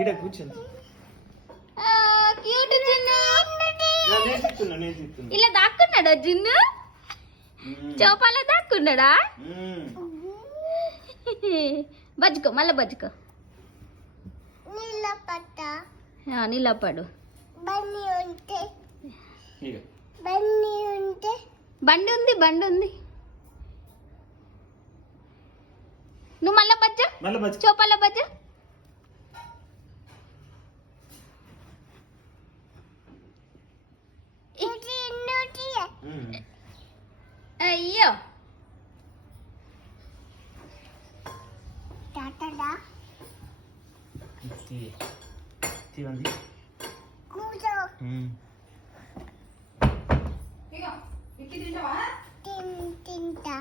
ఈడ కూర్చోండి. Cute gin. నేను చెప్తున్నా. ఇలా దాక్కున్నాడా జిన్ను? చోపాలో దాక్కున్నాడా? బజ్జుకో, మళ్ళా బజ్జుకో. నిలబడు. బండి ఉంది, బండి ఉంది. నువ్వు మళ్ళా బజ్జ, చోపాలో బజ్జ. అయ్యో తీయండి. తింటా